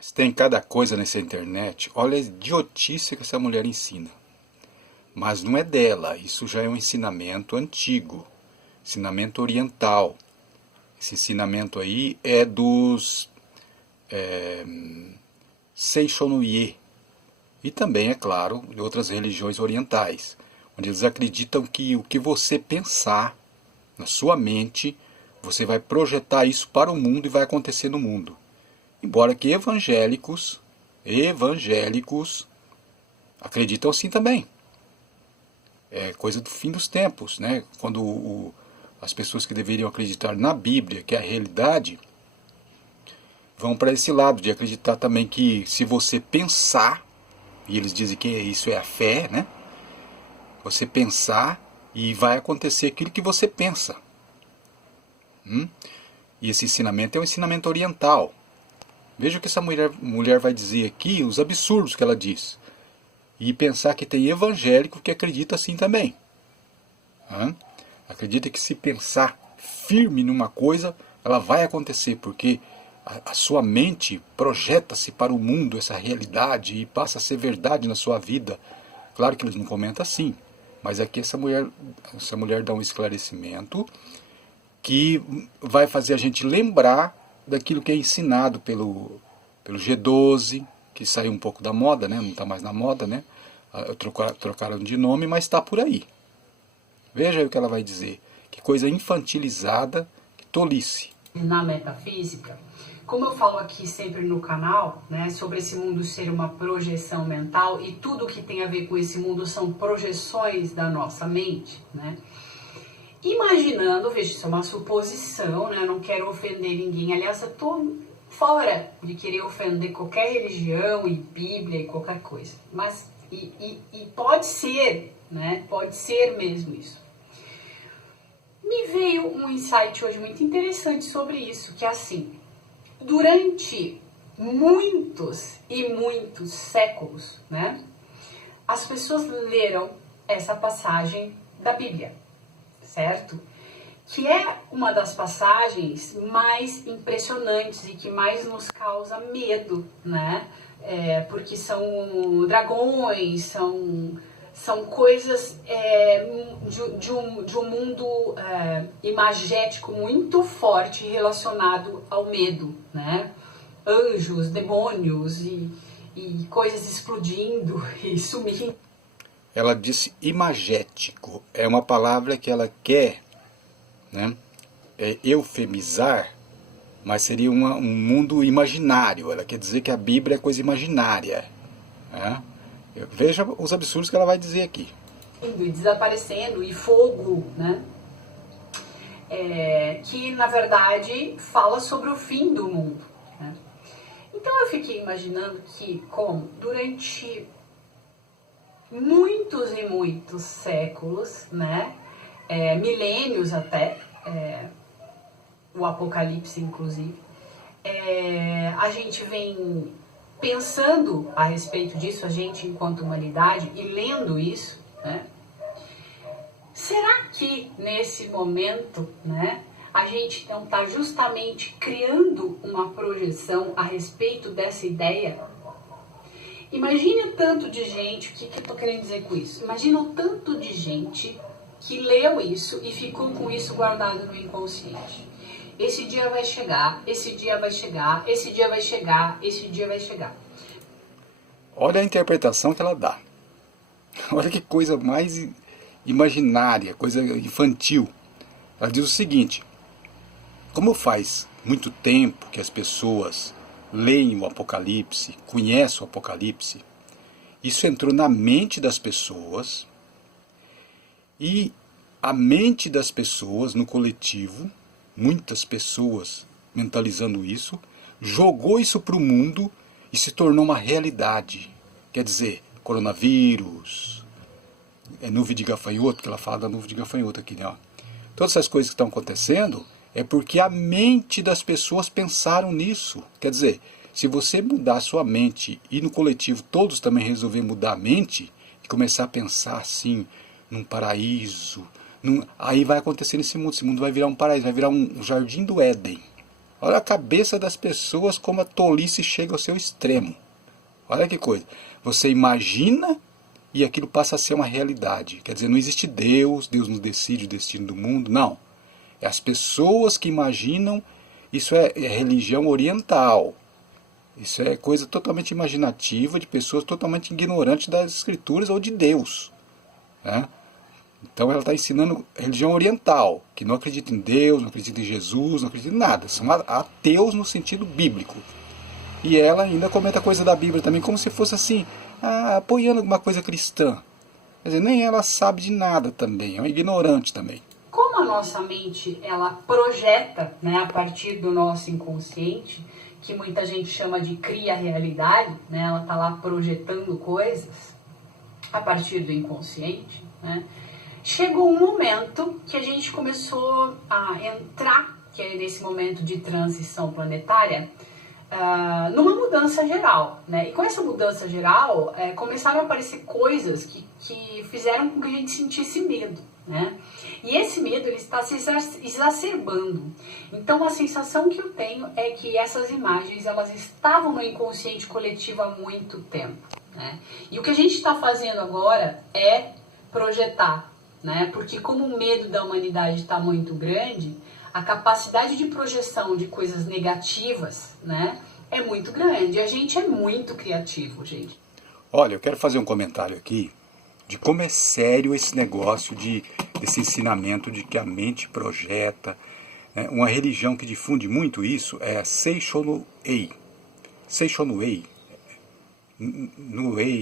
Mas tem cada coisa nessa internet. Olha a idiotice que essa mulher ensina. Mas não é dela, isso já é um ensinamento antigo, ensinamento oriental. Esse ensinamento aí é dos Seishonuye, e também, é claro, de outras religiões orientais, onde eles acreditam que o que você pensar na sua mente, você vai projetar isso para o mundo e vai acontecer no mundo. Embora que evangélicos acreditam assim também. É coisa do fim dos tempos, né? Quando as pessoas que deveriam acreditar na Bíblia, que é a realidade, vão para esse lado de acreditar também que se você pensar, e eles dizem que isso é a fé, né? Você pensar e vai acontecer aquilo que você pensa. E esse ensinamento é um ensinamento oriental. Veja o que essa mulher vai dizer aqui, os absurdos que ela diz. E pensar que tem evangélico que acredita assim também. Acredita que se pensar firme numa coisa, ela vai acontecer, porque a sua mente projeta-se para o mundo essa realidade e passa a ser verdade na sua vida. Claro que eles não comentam assim, mas aqui essa mulher dá um esclarecimento que vai fazer a gente lembrar daquilo que é ensinado pelo G12, que saiu um pouco da moda, né? Não está mais na moda, né? Trocaram de nome, mas está por aí. Veja aí o que ela vai dizer. Que coisa infantilizada, que tolice. Na metafísica, como eu falo aqui sempre no canal, né, sobre esse mundo ser uma projeção mental, e tudo que tem a ver com esse mundo são projeções da nossa mente, né? Imaginando, veja, isso é uma suposição, né? Eu não quero ofender ninguém. Aliás, eu tô fora de querer ofender qualquer religião e Bíblia e qualquer coisa. Mas, e pode ser, né? Pode ser mesmo isso. Me veio um insight hoje muito interessante sobre isso, que é assim, durante muitos e muitos séculos, né? As pessoas leram essa passagem da Bíblia, certo? Que é uma das passagens mais impressionantes e que mais nos causa medo, né? Porque são dragões, são coisas de um mundo imagético muito forte relacionado ao medo, né? Anjos, demônios e coisas explodindo e sumindo. Ela disse imagético. É uma palavra que ela quer, né, eufemizar, mas seria um mundo imaginário. Ela quer dizer que a Bíblia é coisa imaginária. Né? Veja os absurdos que ela vai dizer aqui. E desaparecendo, e fogo, né? Que na verdade fala sobre o fim do mundo. Né? Então eu fiquei imaginando que, como durante muitos e muitos séculos, né? Milênios até, o Apocalipse inclusive, a gente vem pensando a respeito disso, a gente enquanto humanidade, e lendo isso, né? Será que nesse momento, né, a gente não está justamente criando uma projeção a respeito dessa ideia? Imagine o tanto de gente, o que eu estou querendo dizer com isso? Imagina o tanto de gente que leu isso e ficou com isso guardado no inconsciente. Esse dia vai chegar, esse dia vai chegar, esse dia vai chegar, esse dia vai chegar. Olha a interpretação que ela dá. Olha que coisa mais imaginária, coisa infantil. Ela diz o seguinte: como faz muito tempo que as pessoas leem o Apocalipse, conhecem o Apocalipse, isso entrou na mente das pessoas, e a mente das pessoas no coletivo, muitas pessoas mentalizando isso, jogou isso para o mundo e se tornou uma realidade. Quer dizer, coronavírus, nuvem de gafanhoto, que ela fala da nuvem de gafanhoto aqui, né? Ó. Todas essas coisas que estão acontecendo é porque a mente das pessoas pensaram nisso. Quer dizer, se você mudar a sua mente e no coletivo todos também resolver mudar a mente e começar a pensar assim, num paraíso, aí vai acontecer nesse mundo. Esse mundo vai virar um paraíso, vai virar um jardim do Éden. Olha a cabeça das pessoas, como a tolice chega ao seu extremo. Olha que coisa. Você imagina e aquilo passa a ser uma realidade. Quer dizer, não existe Deus, Deus não decide o destino do mundo, não. É as pessoas que imaginam, isso é religião oriental. Isso é coisa totalmente imaginativa de pessoas totalmente ignorantes das escrituras ou de Deus, né? Então ela está ensinando religião oriental, que não acredita em Deus, não acredita em Jesus, não acredita em nada. São ateus no sentido bíblico. E ela ainda comenta coisa da Bíblia também, como se fosse assim, apoiando alguma coisa cristã. Quer dizer, nem ela sabe de nada também, é uma ignorante também. Como a nossa mente, ela projeta, né, a partir do nosso inconsciente, que muita gente chama de cria realidade, né, ela está lá projetando coisas a partir do inconsciente, né, chegou um momento que a gente começou a entrar, que é nesse momento de transição planetária, numa mudança geral, né? E com essa mudança geral, começaram a aparecer coisas que fizeram com que a gente sentisse medo, né? E esse medo, ele está se exacerbando. Então, a sensação que eu tenho é que essas imagens, elas estavam no inconsciente coletivo há muito tempo, né? E o que a gente está fazendo agora é projetar, né? Porque como o medo da humanidade está muito grande, a capacidade de projeção de coisas negativas, né, é muito grande. A gente é muito criativo, gente. Olha, eu quero fazer um comentário aqui de como é sério esse negócio desse ensinamento de que a mente projeta. Né? Uma religião que difunde muito isso é a Seishonuei. Seishonuei.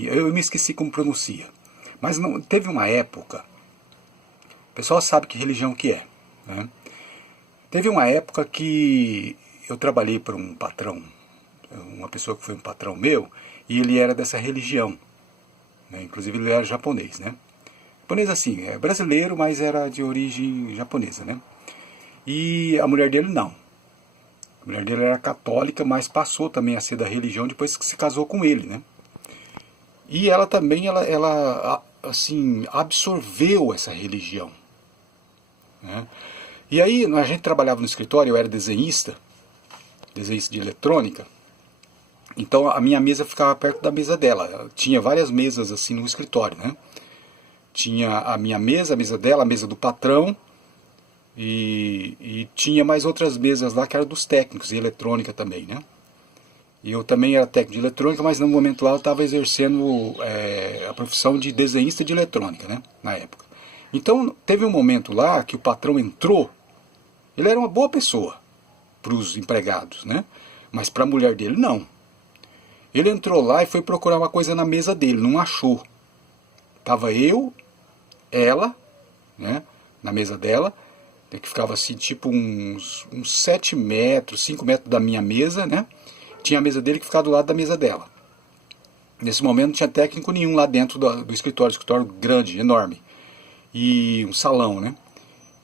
Eu me esqueci como pronuncia. Mas não, teve uma época, o pessoal sabe que religião que é, né? Teve uma época que eu trabalhei para um patrão, uma pessoa que foi um patrão meu, e ele era dessa religião, né? Inclusive ele era japonês, né? Japonês assim, é brasileiro, mas era de origem japonesa, né? E a mulher dele não. A mulher dele era católica, mas passou também a ser da religião depois que se casou com ele, né? E ela também, ela assim, absorveu essa religião, né? E aí a gente trabalhava no escritório, eu era desenhista de eletrônica, então a minha mesa ficava perto da mesa dela. Tinha várias mesas assim no escritório, né? Tinha a minha mesa, a mesa dela, a mesa do patrão, e tinha mais outras mesas lá que eram dos técnicos, e eletrônica também, né? E eu também era técnico de eletrônica, mas no momento lá eu estava exercendo a profissão de desenhista de eletrônica, né? Na época. Então teve um momento lá que o patrão entrou. Ele era uma boa pessoa para os empregados, né? Mas para a mulher dele, não. Ele entrou lá e foi procurar uma coisa na mesa dele, não achou. Tava eu, ela, né? Na mesa dela, que ficava assim, tipo uns 7 metros, 5 metros da minha mesa, né? Tinha a mesa dele que ficava do lado da mesa dela. Nesse momento não tinha técnico nenhum lá dentro do escritório grande, enorme. E um salão, né?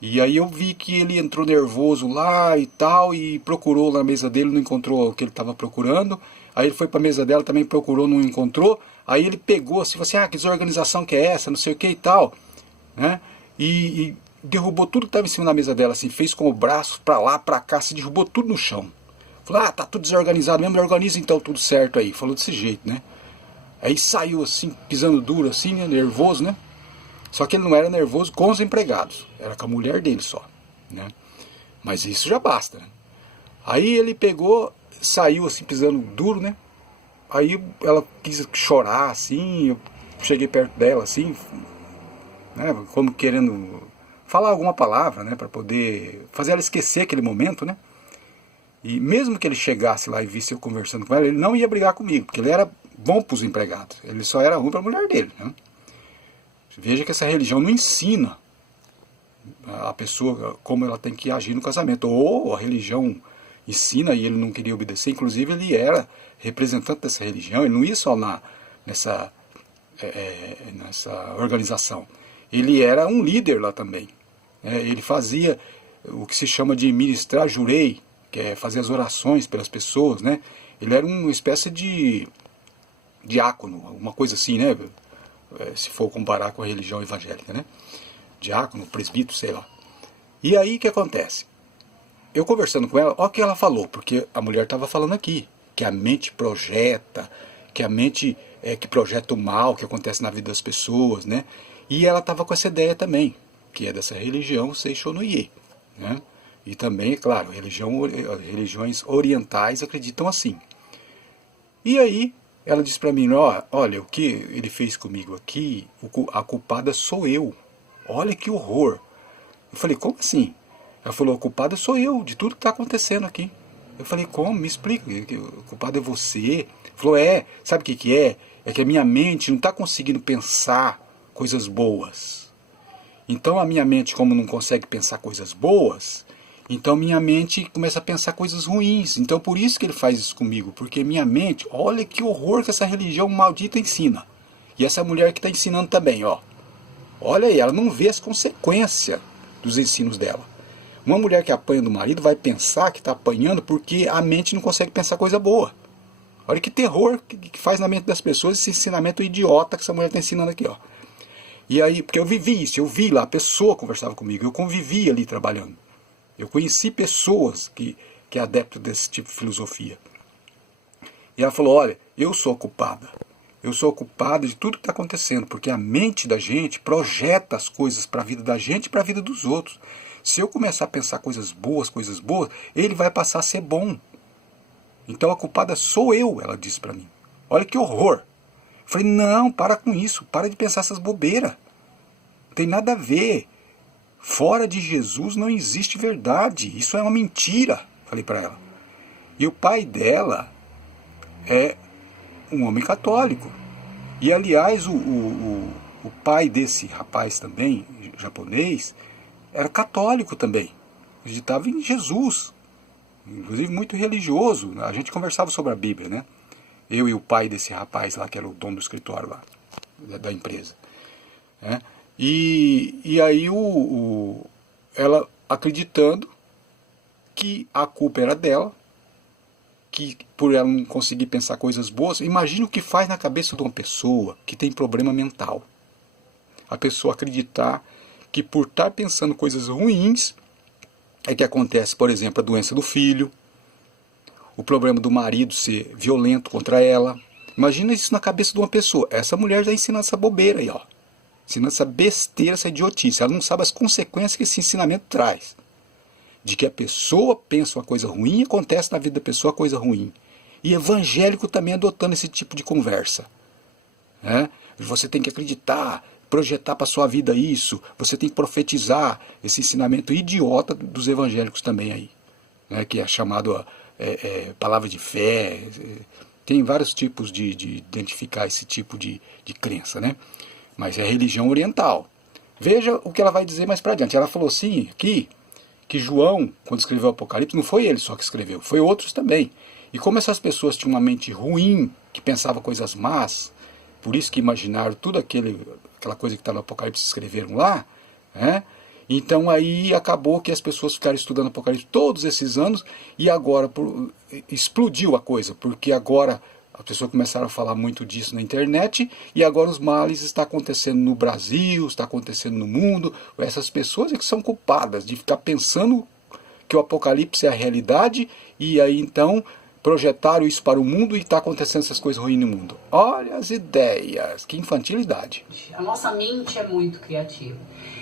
E aí eu vi que ele entrou nervoso lá e tal, e procurou na mesa dele, não encontrou o que ele estava procurando. Aí ele foi para a mesa dela, também procurou, não encontrou. Aí ele pegou assim, falou assim, que desorganização que é essa, não sei o que e tal, né? E derrubou tudo que estava em cima da mesa dela, assim, fez com o braço para lá, para cá, se derrubou tudo no chão. Falou, tá tudo desorganizado mesmo, organiza então tudo certo aí. Falou desse jeito, né? Aí saiu assim, pisando duro assim, né? Nervoso, né? Só que ele não era nervoso com os empregados, era com a mulher dele só, né? Mas isso já basta, né? Aí ele pegou, saiu assim, pisando duro, né? Aí ela quis chorar assim, eu cheguei perto dela assim, né? Como querendo falar alguma palavra, né? Para poder fazer ela esquecer aquele momento, né? E mesmo que ele chegasse lá e visse eu conversando com ela, ele não ia brigar comigo, porque ele era bom para os empregados, ele só era ruim para a mulher dele, né? Veja que essa religião não ensina a pessoa como ela tem que agir no casamento. Ou a religião ensina e ele não queria obedecer. Inclusive ele era representante dessa religião, ele não ia só nessa organização. Ele era um líder lá também. Ele fazia o que se chama de ministrar jurei, que é fazer as orações pelas pessoas, né? Ele era uma espécie de diácono, uma coisa assim, né? Se for comparar com a religião evangélica, né? Diácono, presbítero, sei lá. E aí o que acontece? eu conversando com ela, olha o que ela falou, porque a mulher estava falando aqui, que a mente projeta, que a mente que projeta o mal que acontece na vida das pessoas, né? E ela estava com essa ideia também, que é dessa religião Seishonuye, né? E também, é claro, religiões orientais acreditam assim. E aí, ela disse para mim, olha, o que ele fez comigo aqui, a culpada sou eu. Olha que horror. Eu falei, como assim? Ela falou, a culpada sou eu, de tudo que está acontecendo aqui. Eu falei, como? Me explica, o culpado é você. Falou, sabe o que é? É que a minha mente não está conseguindo pensar coisas boas. Então a minha mente, como não consegue pensar coisas boas, então minha mente começa a pensar coisas ruins. Então por isso que ele faz isso comigo, porque minha mente, olha que horror que essa religião maldita ensina. E essa mulher que está ensinando também, ó. Olha aí, ela não vê as consequências dos ensinos dela. Uma mulher que apanha do marido vai pensar que está apanhando porque a mente não consegue pensar coisa boa. Olha que terror que faz na mente das pessoas esse ensinamento idiota que essa mulher está ensinando aqui, ó. E aí, porque eu vivi isso, eu vi lá, a pessoa conversava comigo, eu convivi ali trabalhando. Eu conheci pessoas que é adepto desse tipo de filosofia. E ela falou, olha, eu sou a culpada. Eu sou a culpada de tudo que está acontecendo, porque a mente da gente projeta as coisas para a vida da gente e para a vida dos outros. Se eu começar a pensar coisas boas, ele vai passar a ser bom. Então a culpada sou eu, ela disse para mim. Olha que horror. Eu falei, não, para com isso, para de pensar essas bobeiras. Não tem nada a ver. Fora de Jesus não existe verdade, isso é uma mentira, falei para ela. E o pai dela é um homem católico. E aliás, o pai desse rapaz também, japonês, era católico também. Acreditava em Jesus. Inclusive muito religioso. A gente conversava sobre a Bíblia, né? Eu e o pai desse rapaz lá, que era o dono do escritório lá, da empresa. Né? E aí ela acreditando que a culpa era dela, que por ela não conseguir pensar coisas boas, imagina o que faz na cabeça de uma pessoa que tem problema mental. A pessoa acreditar que por estar pensando coisas ruins é que acontece, por exemplo, a doença do filho, o problema do marido ser violento contra ela. Imagina isso na cabeça de uma pessoa. Essa mulher já ensina essa bobeira aí, ó. Ensina essa besteira, essa idiotice. Ela não sabe as consequências que esse ensinamento traz. De que a pessoa pensa uma coisa ruim e acontece na vida da pessoa coisa ruim. E evangélico também adotando esse tipo de conversa. Né? Você tem que acreditar, projetar para a sua vida isso. Você tem que profetizar esse ensinamento idiota dos evangélicos também aí. Né? Que é chamado palavra de fé. Tem vários tipos de identificar esse tipo de crença, né? Mas é religião oriental. Veja o que ela vai dizer mais para adiante. Ela falou assim, aqui, que João, quando escreveu o Apocalipse, não foi ele só que escreveu, foi outros também. E como essas pessoas tinham uma mente ruim, que pensava coisas más, por isso que imaginaram tudo aquela coisa que está no Apocalipse, escreveram lá, né? Então aí acabou que as pessoas ficaram estudando Apocalipse todos esses anos e agora explodiu a coisa, porque agora as pessoas começaram a falar muito disso na internet e agora os males estão acontecendo no Brasil, está acontecendo no mundo. Essas pessoas é que são culpadas de ficar pensando que o Apocalipse é a realidade e aí então projetaram isso para o mundo e está acontecendo essas coisas ruins no mundo. Olha as ideias, que infantilidade. A nossa mente é muito criativa.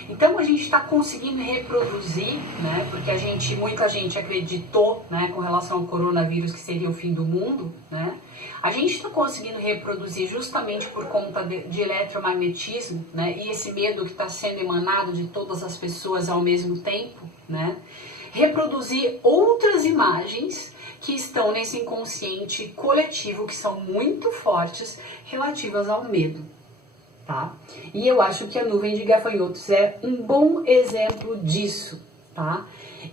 Então a gente está conseguindo reproduzir, né, porque muita gente acreditou, né, com relação ao coronavírus que seria o fim do mundo, né? A gente está conseguindo reproduzir justamente por conta de eletromagnetismo, né, e esse medo que está sendo emanado de todas as pessoas ao mesmo tempo, né? Reproduzir outras imagens que estão nesse inconsciente coletivo, que são muito fortes, relativas ao medo. Tá? E eu acho que a nuvem de gafanhotos é um bom exemplo disso, tá?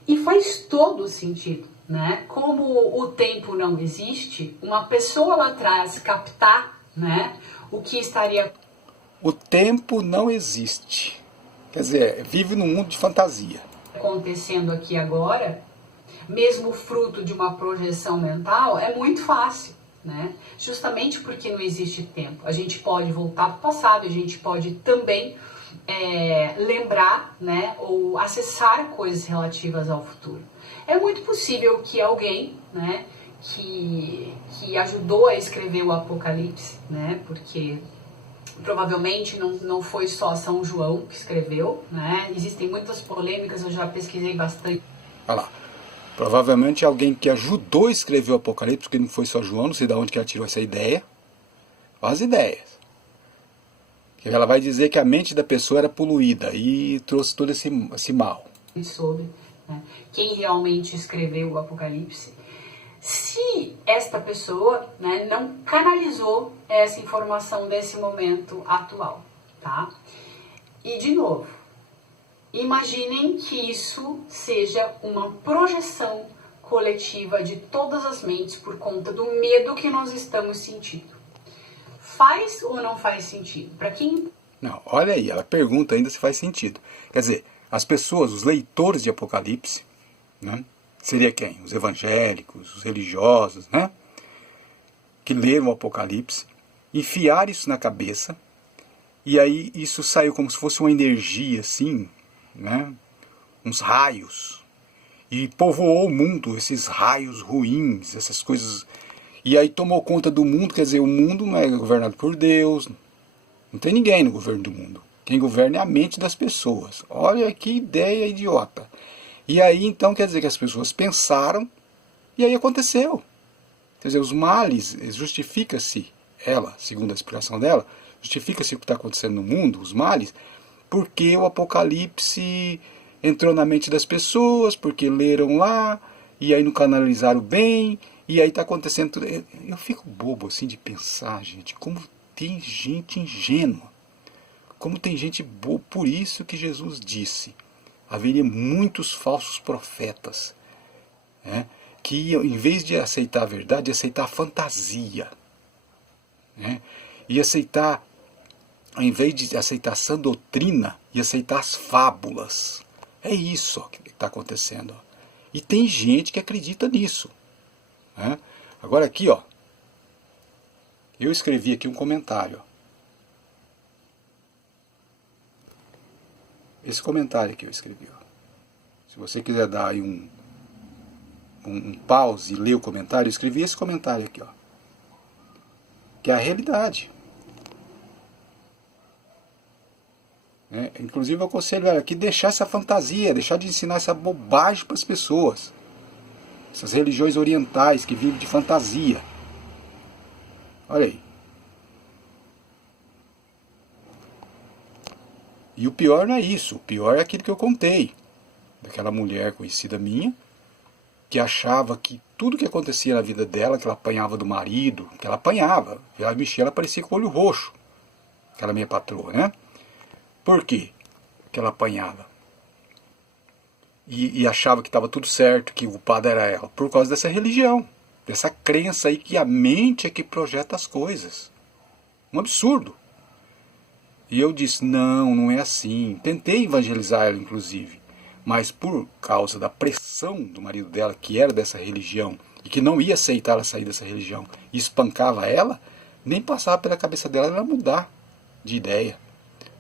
E faz todo sentido, né? Como o tempo não existe, uma pessoa lá atrás captar, né, o que estaria... O tempo não existe. Quer dizer, vive num mundo de fantasia. Acontecendo aqui agora, mesmo fruto de uma projeção mental, é muito fácil. Né? Justamente porque não existe tempo. A gente pode voltar para o passado, a gente pode também lembrar, né, ou acessar coisas relativas ao futuro. É muito possível que alguém, né, que ajudou a escrever o Apocalipse, né, porque provavelmente não foi só São João que escreveu, né, existem muitas polêmicas, eu já pesquisei bastante. Olha lá. Provavelmente alguém que ajudou a escrever o Apocalipse, porque não foi só João, não sei de onde que ela tirou essa ideia. As ideias. Ela vai dizer que a mente da pessoa era poluída e trouxe todo esse mal. Sobre, né, quem realmente escreveu o Apocalipse. Se esta pessoa, né, não canalizou essa informação desse momento atual, tá? E de novo, imaginem que isso seja uma projeção coletiva de todas as mentes por conta do medo que nós estamos sentindo. Faz ou não faz sentido? Para quem... Não, olha aí, ela pergunta ainda se faz sentido. Quer dizer, as pessoas, os leitores de Apocalipse, né, seria quem? Os evangélicos, os religiosos, né, que leram o Apocalipse, enfiaram isso na cabeça, e aí isso saiu como se fosse uma energia assim, né, uns raios, e povoou o mundo, esses raios ruins, essas coisas, e aí tomou conta do mundo. Quer dizer, o mundo não é governado por Deus, não tem ninguém no governo do mundo. Quem governa é a mente das pessoas. Olha que ideia idiota. E aí então quer dizer que as pessoas pensaram e aí aconteceu. Quer dizer, os males, justifica-se ela, segundo a explicação dela, justifica-se o que está acontecendo no mundo, os males, porque o Apocalipse entrou na mente das pessoas, porque leram lá, e aí não canalizaram bem, e aí está acontecendo tudo. Eu fico bobo assim de pensar, gente, como tem gente ingênua, como tem gente boa. Por isso que Jesus disse, haveria muitos falsos profetas, né, que iam, em vez de aceitar a verdade, aceitar a fantasia, né, e aceitar, ao invés de aceitar a sã doutrina, e aceitar as fábulas. É isso que está acontecendo. E tem gente que acredita nisso, né? Agora aqui, ó, eu escrevi aqui um comentário. Esse comentário que eu escrevi, ó. Se você quiser dar aí um pause e ler o comentário, eu escrevi esse comentário aqui, ó, que é a realidade. Inclusive eu aconselho ela aqui deixar essa fantasia, deixar de ensinar essa bobagem para as pessoas. Essas religiões orientais que vivem de fantasia. Olha aí. E o pior não é isso, o pior é aquilo que eu contei. Daquela mulher conhecida minha, que achava que tudo que acontecia na vida dela, que ela apanhava do marido, que ela apanhava, ela mexia, ela parecia com o olho roxo. Aquela minha patroa, né? Por quê que ela apanhava? E achava que estava tudo certo, que o culpado era ela. Por causa dessa religião, dessa crença aí que a mente é que projeta as coisas. Um absurdo. E eu disse, não é assim. Tentei evangelizar ela, inclusive. Mas por causa da pressão do marido dela, que era dessa religião, e que não ia aceitar ela sair dessa religião, e espancava ela, nem passava pela cabeça dela ela mudar de ideia.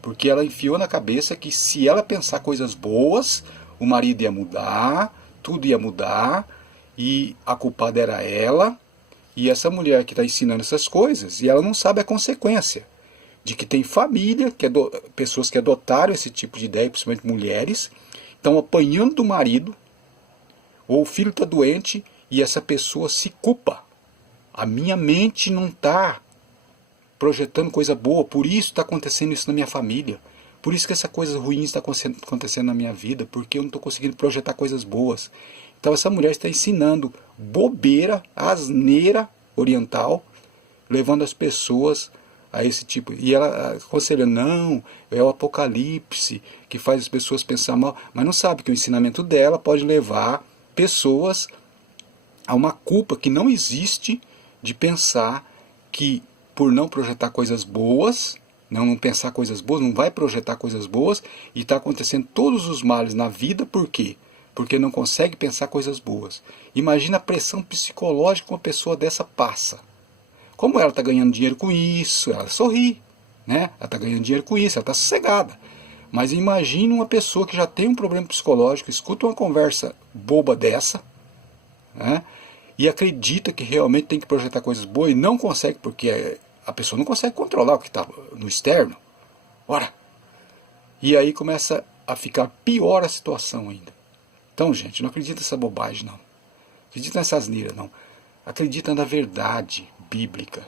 Porque ela enfiou na cabeça que se ela pensar coisas boas, o marido ia mudar, tudo ia mudar, e a culpada era ela, e essa mulher que está ensinando essas coisas, e ela não sabe a consequência de que tem família, pessoas que adotaram esse tipo de ideia, principalmente mulheres, estão apanhando do marido, ou o filho está doente, e essa pessoa se culpa. A minha mente não está projetando coisa boa, por isso está acontecendo isso na minha família, por isso que essa coisa ruim está acontecendo na minha vida, porque eu não estou conseguindo projetar coisas boas. Então essa mulher está ensinando bobeira, asneira oriental, levando as pessoas a esse tipo. E ela aconselha, não, é o Apocalipse que faz as pessoas pensar mal, mas não sabe que o ensinamento dela pode levar pessoas a uma culpa que não existe de pensar que por não projetar coisas boas, não pensar coisas boas, não vai projetar coisas boas, e está acontecendo todos os males na vida, por quê? Porque não consegue pensar coisas boas. Imagina a pressão psicológica que uma pessoa dessa passa. Como ela está ganhando dinheiro com isso, ela sorri, né? Ela está ganhando dinheiro com isso, ela está sossegada. Mas imagine uma pessoa que já tem um problema psicológico, escuta uma conversa boba dessa, né, e acredita que realmente tem que projetar coisas boas e não consegue, porque a pessoa não consegue controlar o que está no externo. Ora! E aí começa a ficar pior a situação ainda. Então, gente, não acredita nessa bobagem, não. Acredita nessa asneira, não. Acredita na verdade bíblica,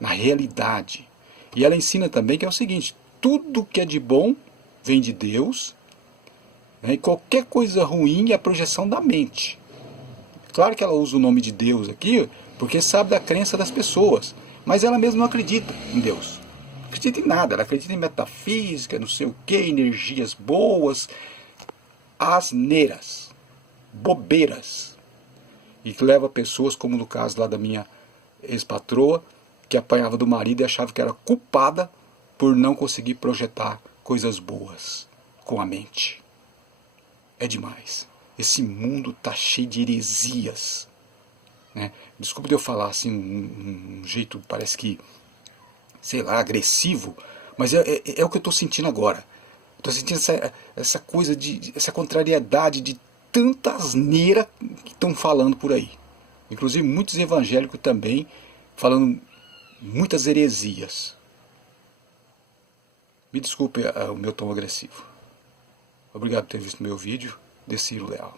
na realidade. E ela ensina também que é o seguinte: tudo que é de bom vem de Deus, né, e qualquer coisa ruim é a projeção da mente. Claro que ela usa o nome de Deus aqui, porque sabe da crença das pessoas, mas ela mesma não acredita em Deus. Não acredita em nada, ela acredita em metafísica, não sei o que, energias boas, asneiras, bobeiras. E que leva pessoas, como no caso lá da minha ex-patroa, que apanhava do marido e achava que era culpada por não conseguir projetar coisas boas com a mente. É demais. Esse mundo está cheio de heresias, né? Desculpa de eu falar assim, um jeito, parece que, sei lá, agressivo, mas é o que eu estou sentindo agora. Estou sentindo essa coisa, essa contrariedade de tanta asneira que estão falando por aí. Inclusive muitos evangélicos também falando muitas heresias. Me desculpe o meu tom agressivo. Obrigado por ter visto meu vídeo. Deciro Leal.